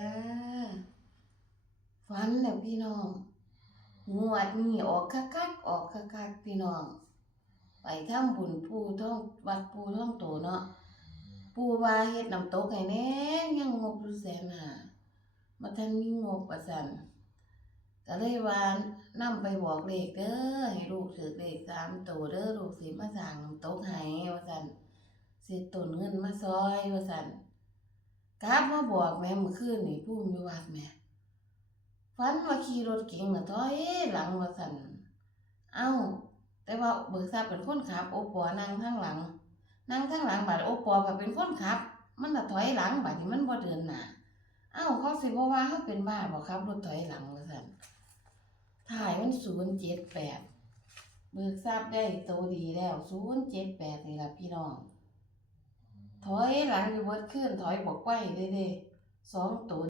ค่ะฝันแล้วพี่น้องงวดนี้ออกคักๆออกคักๆพี่น้องไปทำบุญปู่ท่องวัดปู่ท่องโตเนาะปู่ว่าเฮ็ดน้ำตกให้แหน่ยังงบอยู่150,000บ่ทันมีงบว่าซั่นก็เลยว่านำไปบอกเลขเด้อให้ลูกถูกเลข3ตัวเด้อลูกสิมาสร้างน้ำตกให้ว่าซั่นสิต้นเงินมาซอยว่าซั่นกลับมาบอกแม่เมื่อคืนนี่ปู่อยู่วัดแหม ฝันว่าขี่รถเก๋งน่ะถอยหลังว่าซั่นเอ้าแต่ว่าเบิกทรัพย์เป็นคนขับโอปอนั่งข้างหลังบัดโอปอก็เป็นคนขับมันน่ะถอยหลังบัดนี้มันบ่เดินหน้าเอ้าเขาสิบ่ว่าเราเป็นบ้าบ่ครับรถถอยหลังว่าซั่นท้ายมัน078เบิกทรัพย์ได้โตดีแล้ว078นี่ล่ะพี่น้องถอยหลังอยู่เบิดคืนถอยบอกไว้เด้2 โต